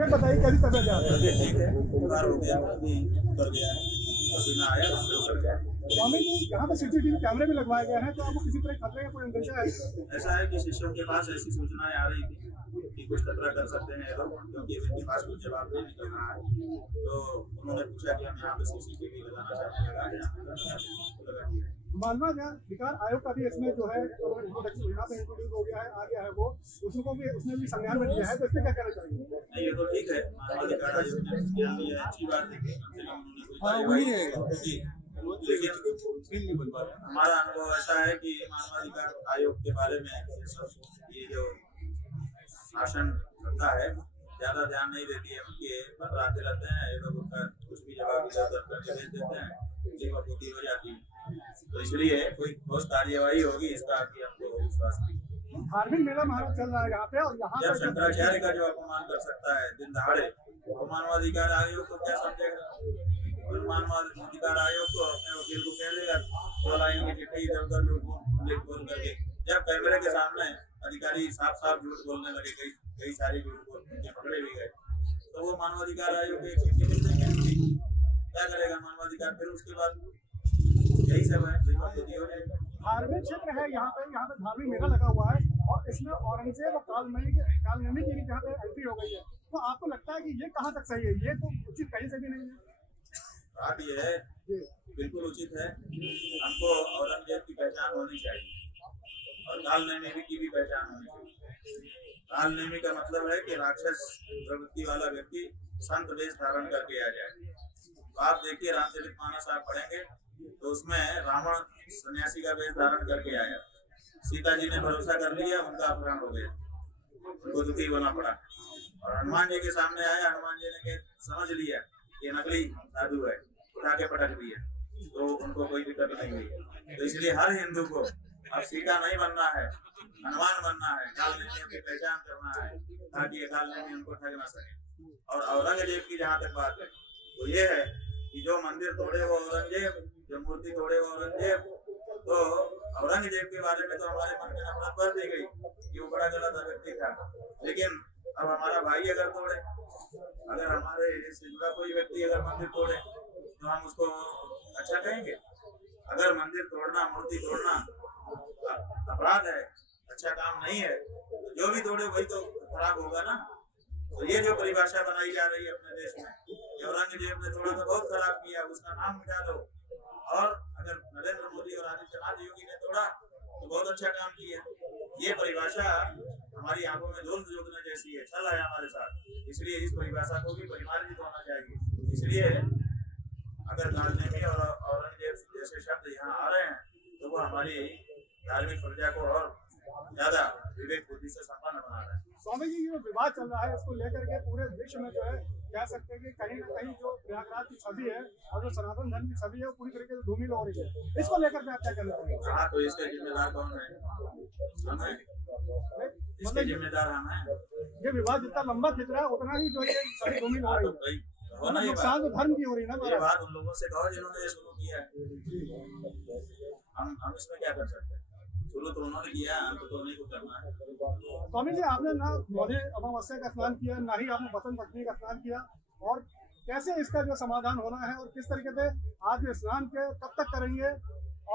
फिर बताइए कैसी तबीयत है आपकी? तबीयत ठीक है, बुखार हो गया, अभी उतर गया है, पसीना आया उससे उतर गया। स्वामी जी, यहाँ पे सीसीटीवी कैमरे भी लगवाए गए हैं, तो आपको किसी तरह खतरे का कोई अंदेशा है? ऐसा है कि शिष्यों के पास ऐसी सूचनाएं आ रही थी कि कुछ खतरा कर सकते हैं ये लोग, क्योंकि इनके पास कुछ जवाब नहीं निकल रहा है। तो उन्होंने पूछा कि हम यहाँ पे सीसीटीवी लगाना चाहते हैं, लगा दिया। मानवा अधिकार आयोग का भी इसमें जो है यहाँ पे इंट्रोड्यूस हो गया है, आ गया है वो, उसको भी उसने भी संज्ञान में लिया है, तो इसमें क्या कहना चाहिए? नहीं, ये तो ठीक है, मानवाधिकार आयोग ने संज्ञान लिया है, अच्छी बात है, कम से कम उन्होंने कोई वही कार्यवाही की। लेकिन हमारा अनुभव ऐसा है कि मानवाधिकार आयोग के बारे में ये जो शासन करता है ज्यादा ध्यान नहीं देती है, उनके पत्र आते रहते हैं, ये लोग उनका कुछ भी जवाब इधर उधर करके भेज देते हैं, जीवा पोती हो जाती है। तो इसलिए कोई ठोस कार्यवाही होगी इसका भी हमको विश्वास नहीं। धार्मिक मेला महाराज चल रहा है यहाँ पे, और यहाँ जब शंकराचार्य का जो अपमान कर सकता है दिन दहाड़े, तो मानवाधिकार आयोग को क्या समझेगा? और मानवाधिकार आयोग को अपने वकील को कह देगा दो लाइन की चिट्ठी इधर उधर झूठ बोल करके, जब कैमरे के सामने अधिकारी साफ साफ झूठ बोलने लगे, कई सारे झूठ बोल के पकड़े भी गए, तो वो मानवाधिकार आयोग एक चिट्ठी लिख देंगे, क्या करेगा मानवाधिकार? फिर उसके बाद यही सब है, धार्मिक क्षेत्र है यहाँ पे धार्मिक मेला लगा हुआ है, और इसमें औरंगजेब और कालनेमी की भी यहाँ पे एंट्री हो गई है, तो आपको लगता है कि ये कहाँ तक सही है? ये तो उचित कहीं से भी नहीं है। बात ये है, बिल्कुल उचित है, हमको औरंगजेब की पहचान होनी चाहिए और कालनेमी की भी पहचान होनी चाहिए। कालनेमी का मतलब है कि राक्षस प्रवृत्ति वाला व्यक्ति संत वेश धारण करके आ जाए। तो आप देखिए रामचरितमानस आप पढ़ेंगे तो उसमें रावण सन्यासी का वेश धारण करके आया, सीता जी ने भरोसा कर लिया, उनका अपहरण हो गया, उनको दुखी होना पड़ा। और हनुमान जी के सामने आया, हनुमान जी ने समझ लिया कि नकली साधु है, उठा के पटक दिया, तो उनको कोई दिक्कत नहीं हुई। तो इसलिए हर हिंदू को अब सीता नहीं बनना है, हनुमान बनना है, कालनेमियों की पहचान करना है, ताकि कालनेमी उनको ठग ना सके। और औरंगजेब की जहाँ तक बात है तो ये है कि जो मंदिर तोड़े वो औरंगजेब, जो मूर्ति तोड़े वो औरंगजेब। तो औरंगजेब के बारे में तो हमारे मन में नफरत बढ़ दी गई कि वो बड़ा गलत व्यक्ति था, लेकिन अब हमारा भाई अगर तोड़े, अगर हमारे से जुड़ा कोई व्यक्ति अगर मंदिर तोड़े तो हम उसको अच्छा कहेंगे? अगर मंदिर तोड़ना, मूर्ति तोड़ना अपराध है, अच्छा काम नहीं है, तो जो भी तोड़े वही तो खराब होगा ना। तो ये जो परिभाषा बनाई जा रही है अपने देश में, औरंगजेब ने थोड़ा तो बहुत खराब किया, उसका नाम मिटा दो, और अगर नरेंद्र मोदी और आदित्यनाथ योगी ने तोड़ा तो बहुत अच्छा काम किया। ये परिभाषा हमारी आंखों में धूल झोंकने जैसी है, चल है हमारे साथ, इसलिए इस परिभाषा को भी परिमार्जित होना चाहिए। इसलिए अगर कालनेमी और औरंगजेब जैसे शब्द यहाँ आ रहे हैं तो वो हमारी धार्मिक प्रजा को और ज्यादा विवेक बुद्धि से संपन्न बना रहे हैं। स्वामी जी, ये विवाद चल रहा है, इसको लेकर के पूरे विश्व में जो है कह सकते हैं कि कहीं ना कहीं जो प्रयागराज की छवि है और जो सनातन धर्म की छवि है वो पूरी तरीके से धूमिल हो रही है, इसको लेकर के आप क्या कहना चाहेंगे? हाँ, तो इसका जिम्मेदार कौन है? हम हैं, इसके जिम्मेदार हम हैं। ये विवाद जितना लंबा खिंच रहा है उतना ही जो है छवि धूमिल हो रही है, नुकसान तो धर्म की हो रही है ना। ये बात उन लोगों से कहो जिन्होंने ये शुरू किया है, हम इसमें क्या कर सकते हैं? शुरू तो उन्होंने किया, हम तो नहीं को करना है। स्वामी जी, आपने ना मौनी अमावस्या का स्नान किया, ना ही आपने बसंत पंचमी का स्नान किया, और कैसे इसका जो समाधान होना है और किस तरीके से आज स्नान के कब तक करेंगे,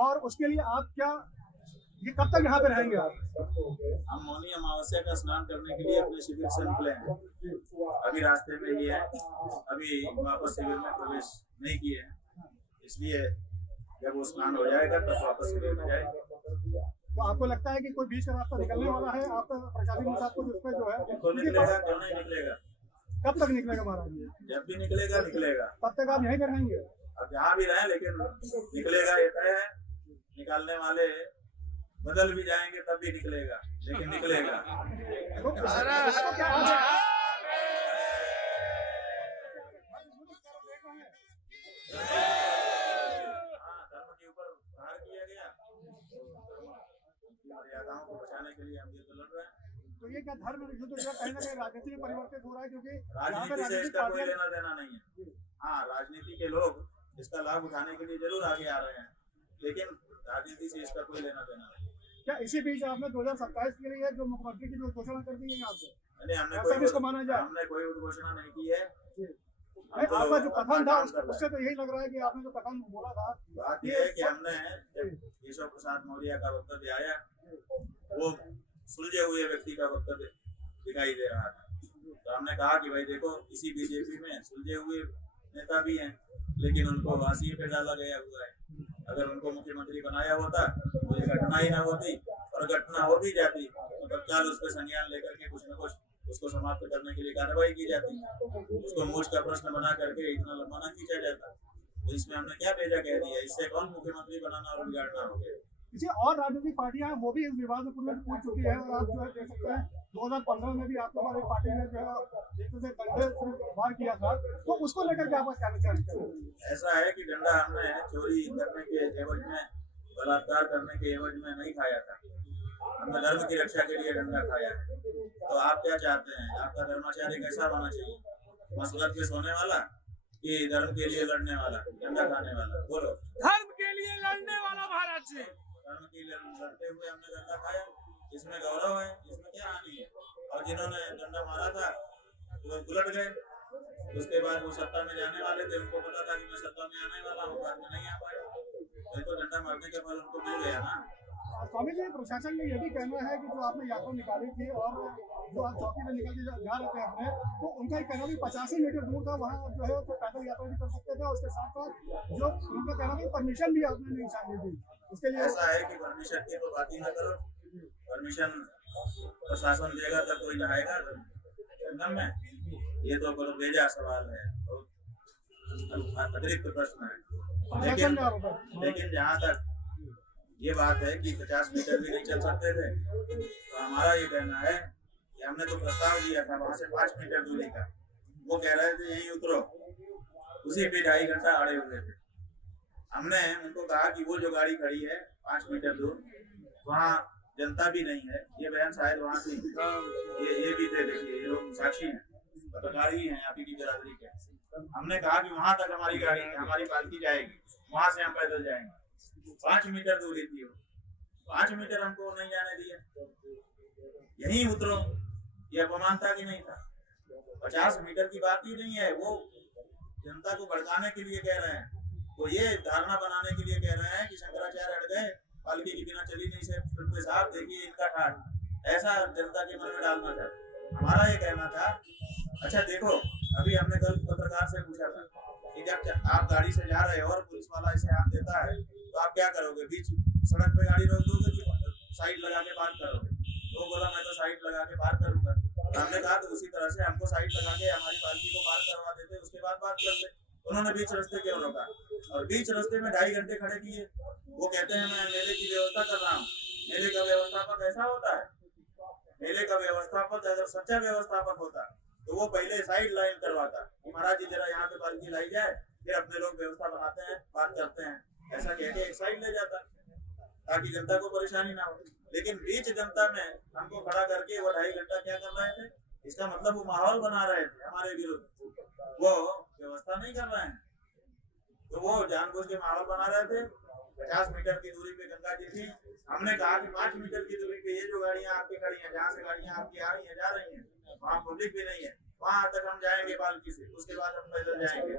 और उसके लिए आप क्या, ये कब तक यहाँ पे रहेंगे आप? हम मौनी अमावस्या का स्नान करने के लिए अपने शिविर से निकले हैं, अभी रास्ते में ही है, अभी वापस शिविर में प्रवेश नहीं किए हैं, इसलिए जब वो स्नान हो जाएगा तब वापस शिविर में जाएंगे। तो आपको लगता है कि कोई बीच का रास्ता निकलने वाला है? आप प्रशासन के साथ कुछ उस पर जो है निकलेगा, क्यों नहीं निकलेगा? कब तक निकलेगा महाराज? जब भी निकलेगा निकलेगा। तब तक आप यहीं पे रहेंगे? अब जहाँ भी रहे, लेकिन निकलेगा ये तय है। निकालने वाले बदल भी जाएंगे तब भी निकलेगा, लेकिन निकलेगा। धर्म के ऊपर प्रहार किया गया, मर्यादाओं को बचाने के लिए हम ये लड़ रहे हैं। तो ये क्या धर्म युद्ध जो कहीं ना कहीं राजनीति में परिवर्तित हो रहा है? क्योंकि राजनीति से इसका कोई लेना देना नहीं है। हाँ, राजनीति के लोग इसका लाभ उठाने के लिए जरूर आगे आ रहे हैं, लेकिन राजनीति से इसका कोई लेना देना नहीं। क्या इसी बीच आपने 2027 के लिए जो मुख्यमंत्री की जो घोषणा कर दी है यहाँ से? नहीं, ऐसा भी इसको माना जाए? हमने कोई उद्घोषणा नहीं की है। नहीं, आपका जो कथन था उससे तो यही लग रहा है कि आपने जो कथन बोला था। बात यह है कि हमने जब केशव प्रसाद मौर्य का वक्तव्य आया, वो सुलझे हुए व्यक्ति का वक्तव्य दिखाई दे रहा था, तो हमने कहा कि भाई देखो, इसी बीजेपी में सुलझे हुए नेता भी हैं, लेकिन उनको फांसी पे डाला गया हुआ है। अगर उनको मुख्यमंत्री बनाया होता तो ये घटना ही ना होती, और घटना हो भी जाती तो तत्काल उस पर संज्ञान लेकर के कुछ न कुछ उसको समाप्त करने के लिए कार्रवाई की जाती, उसको मूछ का प्रश्न बना करके इतना लंबा ना खींचा जाता। तो इसमें हमने क्या भेजा कह दिया, इससे कौन मुख्यमंत्री बनाना और बिगाड़ना हो गया। किसी और राजनीतिक पार्टियां वो भी इस विवाद में पूछ चुकी है, और आप जो है देख सकते हैं 2015 में भी आपके हमारे पार्टी ने जो है एक तरह से डंडे से वार किया था, तो उसको लेकर के आप कहना चाहते हैं? ऐसा है कि डंडा हमने चोरी करने के एवज में, बलात्कार करने के एवज में नहीं खाया था, हमने धर्म की रक्षा के लिए डंडा खाया है। तो आप क्या चाहते हैं, आपका धर्माचार्य कैसा होना चाहिए, मसलत पे सोने वाला कि धर्म के लिए लड़ने वाला, डंडा खाने वाला? बोलो। धर्म के लिए लड़ने वाला महाराज जी। धर्म के लिए लड़ते हुए हमने डंडा खाया, इसमें गौरव है, इसमें क्या हानि है। और जिन्होंने डंडा मारा था वो उलट गए, उसके बाद वो सत्ता में जाने वाले थे, उनको पता था कि मैं सत्ता में आने वाला हूँ, बाद में नहीं आ पाए, तो डंडा मारने के बाद उनको मिल गया ना। स्वामी जी, प्रशासन का ये भी कहना है कि जो आपने यात्रा निकाली थी और जो आप चौकी में निकल के जा रहे थे अपने, तो उनका ये कहना भी 85 मीटर दूर था, वहाँ जो है तो पैदल यात्रा भी कर सकते थे, और उसके साथ साथ जो उनका कहना था परमिशन भी आपने नहीं चाहिए थी उसके लिए। ऐसा है कि परमिशन की तो बात ही ना करो, परमिशन प्रशासन देगा तब कोई नहाएगा जंगल में, ये तो बड़ा बेजा सवाल है, अतिरिक्त प्रश्न है। लेकिन जहाँ तक ये बात है कि 50 मीटर भी नहीं चल सकते थे, तो हमारा ये कहना है कि हमने तो प्रस्ताव दिया था वहां से 5 मीटर दूरी का, वो कह रहे थे यहीं उतरो, उसी पे 2.5 घंटा अड़े हुए थे। हमने उनको कहा कि वो जो गाड़ी खड़ी है 5 मीटर दूर, वहाँ जनता भी नहीं है, ये बहन शायद वहाँ थी, ये भी थे, देखिए ये लोग साक्षी हैं, पत्रकार ही हैं आप ही की बिरादरी के। हमने कहा कि वहां तक हमारी गाड़ी, हमारी पालकी जाएगी, वहां से हम पैदल जाएंगे। 5 मीटर दूरी थी वो, 5 मीटर हमको नहीं जाने दिया, यहीं उतरो, ये अपमान था कि नहीं था? 50 मीटर की बात ही नहीं है, वो जनता को भड़काने के लिए कह रहे हैं, वो ये धारणा बनाने के लिए कह रहे हैं कि शंकराचार्य हट गए, पालकी के बिना चली नहीं सकते साहब, देखिए इनका ठाठ, ऐसा जनता के मन में डालना था। हमारा ये कहना था, अच्छा देखो, अभी हमने कल पत्रकार से पूछा था कि जब आप गाड़ी से जा रहे हो और पुलिस वाला इसे हाथ देता है तो आप क्या करोगे, बीच सड़क पे गाड़ी रोक दोगे कि साइड लगा के पार करोगे? तो बोला मैं तो साइड लगा के पार करूंगा। हमने कहा तो उसी तरह से हमको साइड लगा के हमारी पालकी को पार करवा देते, उसके बाद बात करते। उन्होंने बीच रास्ते क्यों रोका, और बीच रास्ते में 2.5 घंटे खड़े किए। वो कहते हैं मैं मेले की व्यवस्था कर रहा हूँ, मेले का व्यवस्थापक ऐसा होता है? मेले का व्यवस्थापक अगर सच्चा व्यवस्थापक होता तो वो पहले साइड लाइन करवाता कि महाराज जी जरा यहाँ पे पालकी लाई जाए, फिर अपने लोग व्यवस्था बनाते हैं, बात करते हैं, ऐसा कह के एक साइड ले जाता ताकि जनता को परेशानी ना हो। लेकिन बीच जनता में हमको खड़ा करके वो 2.5 घंटा क्या कर रहे थे, इसका मतलब वो माहौल बना रहे थे हमारे विरुद्ध, वो व्यवस्था नहीं कर रहे हैं, तो वो जानबूझ के माहौल बना रहे थे। 50 मीटर की दूरी पे गंगा जी थी, हमने कहा कि 5 मीटर की दूरी पे ये जो गाड़ियां आपकी खड़ी हैं, जहाँ से गाड़ियां आपकी आ रही हैं जा रही हैं, वहाँ पब्लिक भी नहीं है, वहां तक हम जाएंगे पालकी से, उसके बाद हम पैदल जाएंगे।